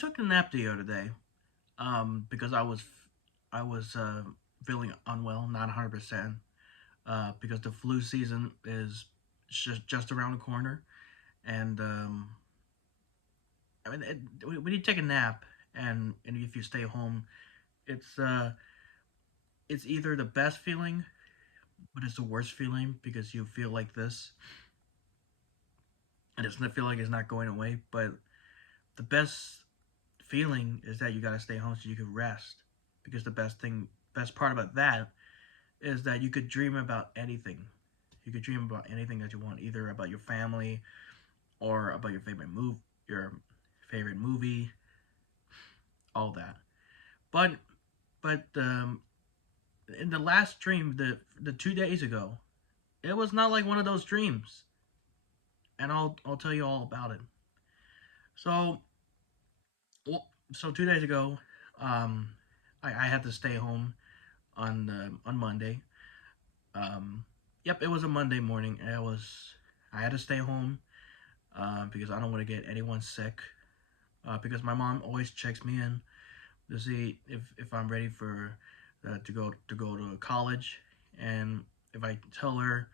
took a nap the other day, because I was feeling unwell, not 100%, because the flu season is just around the corner, and I mean, when you take a nap, and if you stay home, it's uh, it's either the best feeling, but it's the worst feeling because you feel like this, and it's not feel like it's not going away. But the best feeling is that you gotta stay home so you can rest, because best part about that is that you could dream about anything. You could dream about anything that you want, either about your family or about your favorite movie, all that. But but in the last dream, the 2 days ago, it was not like one of those dreams, and I'll tell you all about it. So so 2 days ago, um, I had to stay home on Monday. Um, yep, it was a Monday morning. I had to stay home because I don't want to get anyone sick. Because my mom always checks me in to see if I'm ready for to go to college, and if I tell her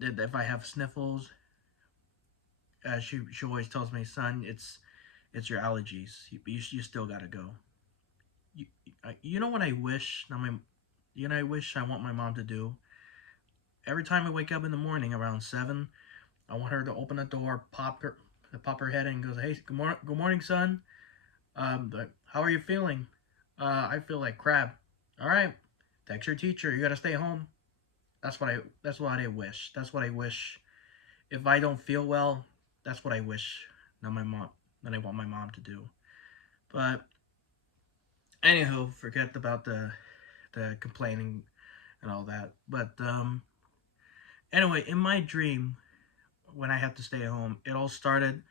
that if I have sniffles, she always tells me, son, it's your allergies. You still gotta go. You, you know what I wish? I wish I want my mom to do. Every time I wake up in the morning around 7, I want her to open the door, pop her head in, and goes, "Hey, good morning, son. How are you feeling? I feel like crap. All right, text your teacher. You gotta stay home. That's what I wish. That's what I wish. If I don't feel well, that's what I wish. Not my mom. That I want my mom to do. But anywho, forget about the complaining and all that. But anyway, in my dream, when I had to stay home, it all started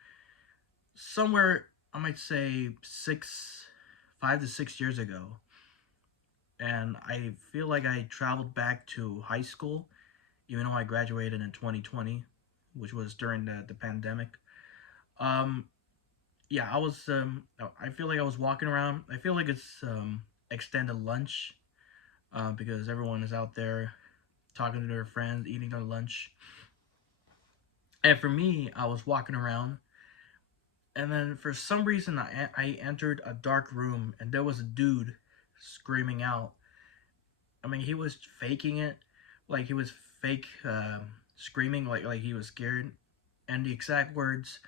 somewhere, I might say 5 to 6 years ago, and I feel like I traveled back to high school, even though I graduated in 2020, which was during the pandemic. Um, yeah, I feel like I was walking around. I feel like it's extended lunch, because everyone is out there talking to their friends, eating their lunch. And for me, I was walking around, and then for some reason, I entered a dark room, and there was a dude screaming out. I mean, he was faking it, like he was fake screaming, like he was scared. And the exact words,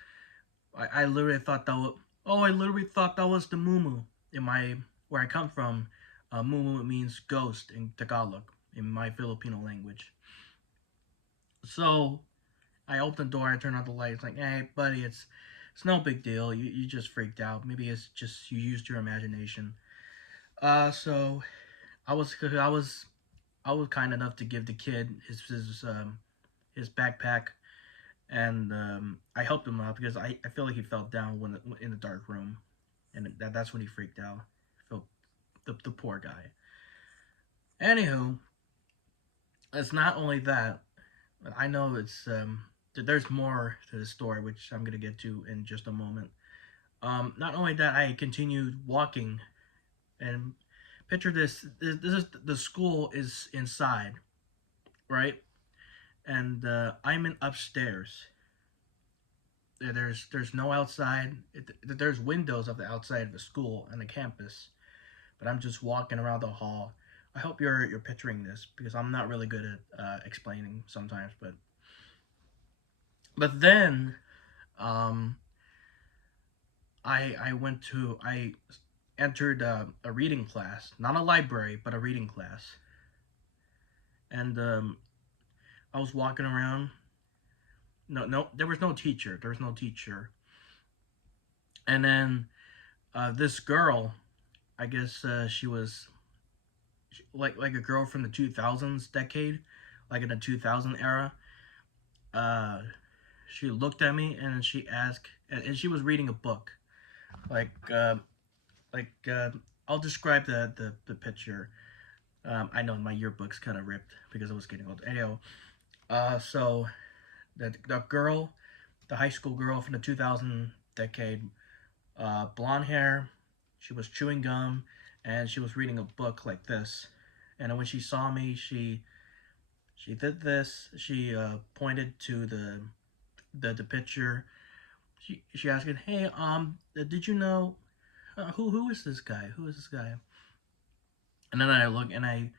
I literally thought that was, oh, I literally thought that was the mumu in my where I come from. Mumu means ghost in Tagalog, in my Filipino language. So I opened the door, I turned on the lights, like, hey, buddy, it's no big deal. You just freaked out. Maybe it's just you used your imagination. So I was I was I was kind enough to give the kid his backpack, and I helped him out because I feel like he fell down when in the dark room, and that's when he freaked out. Felt the poor guy. Anywho, it's not only that. But I know there's more to the story, which I'm gonna get to in just a moment. Not only that, I continued walking, and picture this. This is the school is inside, right? And I'm in upstairs. There's no outside. There's windows of the outside of the school and the campus, but I'm just walking around the hall. I hope you're picturing this because I'm not really good at explaining sometimes, but then um, I entered a reading class, not a library, but a reading class, and I was walking around. No, there was no teacher. There was no teacher, and then this girl, I guess she was like a girl from the 2000s decade, like in the 2000 era. Uh, she looked at me and she asked, and she was reading a book, like uh, like I'll describe the picture. I know my yearbook's kind of ripped because I was getting old. Anyhow, so the girl, the high school girl from the 2000 decade, blonde hair. She was chewing gum, and she was reading a book like this. And then when she saw me, she did this. She pointed to the picture. She asked, "Hey, did you know who is this guy? Who is this guy?" And then I look and I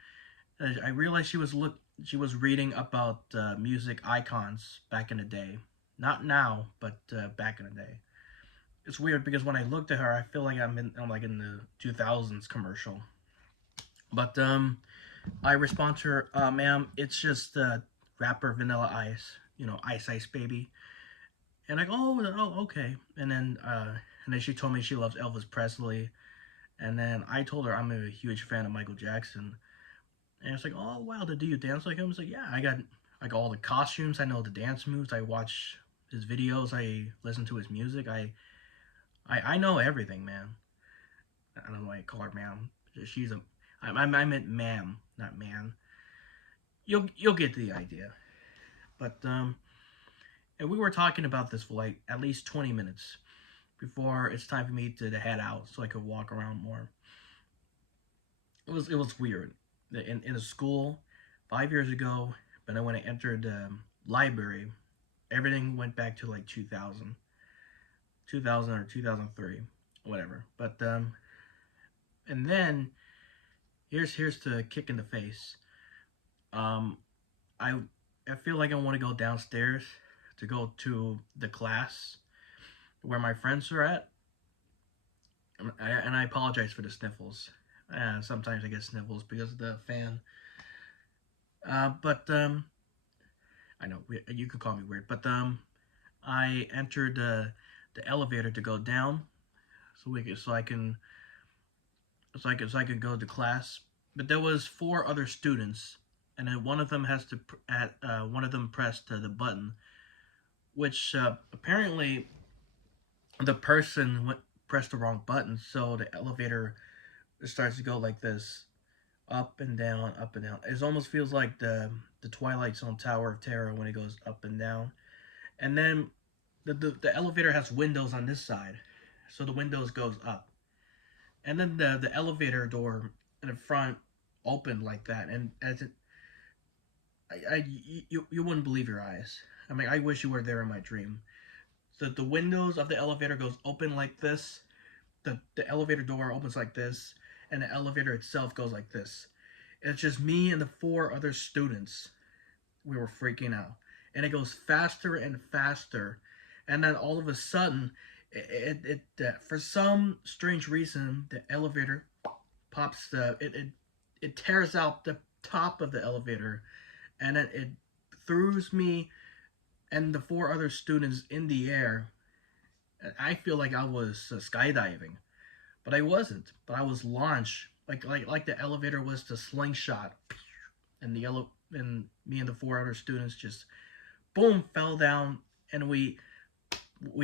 realized she was reading about music icons back in the day, not now, but back in the day. It's weird because when I looked at her, I feel like I'm like in the 2000s commercial. But I respond to her, "Ma'am, it's just rapper Vanilla Ice, Ice Ice Baby." And I go, "Oh, okay." And then she told me she loves Elvis Presley. And then I told her I'm a huge fan of Michael Jackson. And it's like, "Oh wow, do you dance like him?" It's like, "Yeah, I got like all the costumes. I know the dance moves. I watch his videos. I listen to his music. I know everything, man." I don't know why I call her ma'am. She's a I meant ma'am, not man. You'll get the idea. But and we were talking about this for like at least 20 minutes before it's time for me to head out so I could walk around more. It was weird. In a school 5 years ago, but then when I entered the library, everything went back to like 2000, 2000 or 2003, whatever. But and then here's the kick in the face. Um, I I feel like I want to go downstairs to go to the class where my friends are at, and I apologize for the sniffles. Sometimes I get sniffles because of the fan. But I know you could call me weird, but I entered the elevator to go down so I could go to class. But there was four other students, and then one of them has to one of them pressed the button, which apparently the person pressed the wrong button, so the elevator starts to go like this, up and down, up and down. It almost feels like the Twilight Zone Tower of Terror when it goes up and down. And then the elevator has windows on this side, so the windows goes up. And then the elevator door in the front opened like that, and as it, you wouldn't believe your eyes. I mean, I wish you were there in my dream. So the windows of the elevator goes open like this. The elevator door opens like this, and the elevator itself goes like this. It's just me and the four other students. We were freaking out, and it goes faster and faster, and then all of a sudden, for some strange reason, the elevator pops it tears out the top of the elevator, and then it throws me and the four other students in the air. I feel like I was skydiving, but I wasn't. But I was launched like the elevator was the slingshot, and the yellow and me and the four other students just boom fell down, and we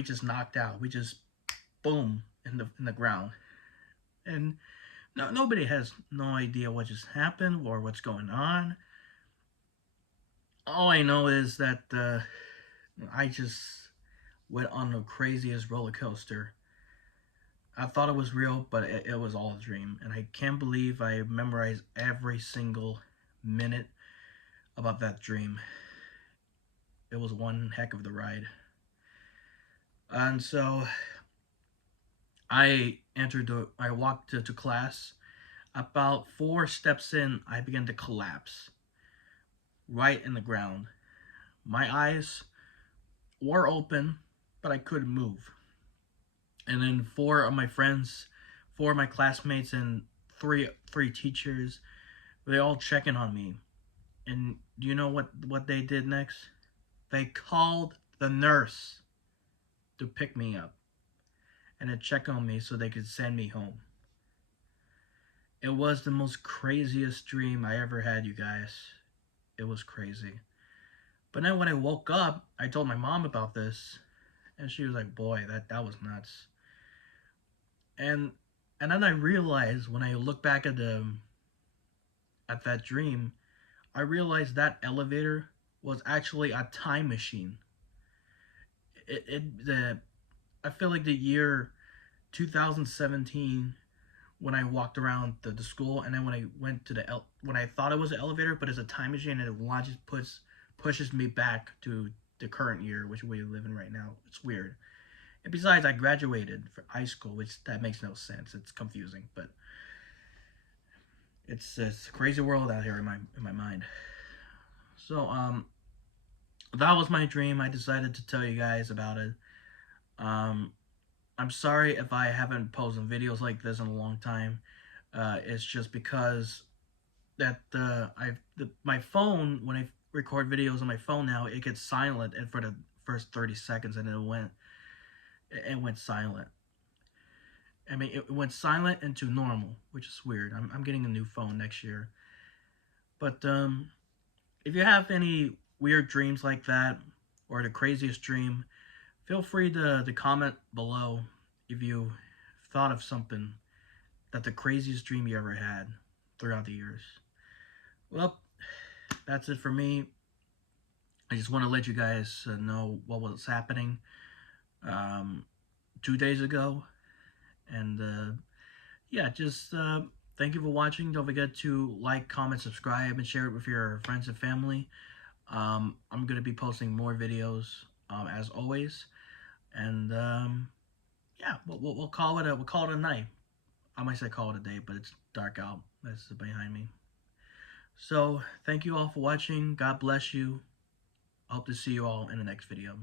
just knocked out. We just boom in the ground, and nobody has no idea what just happened or what's going on. All I know is that I just went on the craziest roller coaster. I thought it was real, but it was all a dream, and I can't believe I memorized every single minute about that dream. It was one heck of the ride. And so I walked to class. About 4 steps in, I began to collapse right in the ground. My eyes were open, but I couldn't move. And then four of my classmates, and three teachers, they all checking on me. And do you know what they did next? They called the nurse to pick me up and to check on me so they could send me home. It was the most craziest dream I ever had, you guys. It was crazy. But then when I woke up, I told my mom about this, and she was like, "Boy, that was nuts." And and then I realized when I look back at that dream, I realized that elevator was actually a time machine. It I feel like the year 2017 when I walked around the school, and then when I went to when I thought it was an elevator, but it's a time machine, and it just pushes me back to the current year, which we live in right now. It's weird. And besides, I graduated from high school, which that makes no sense. It's confusing, but it's a crazy world out here in my mind. So that was my dream. I decided to tell you guys about it. Um, I'm sorry if I haven't posted videos like this in a long time. It's just because that my phone, when I record videos on my phone now, it gets silent and for the first 30 seconds, and it went silent. I mean, it went silent into normal, which is weird. I'm getting a new phone next year. But if you have any weird dreams like that, or the craziest dream, feel free to comment below if you thought of something that the craziest dream you ever had throughout the years. Well, that's it for me. I just want to let you guys know what was happening um, 2 days ago. And yeah, just thank you for watching. Don't forget to like, comment, subscribe, and share it with your friends and family. I'm going to be posting more videos as always. And yeah, we'll call it a night. I might say call it a day, but it's dark out. That's behind me. So thank you all for watching. God bless you. I hope to see you all in the next video.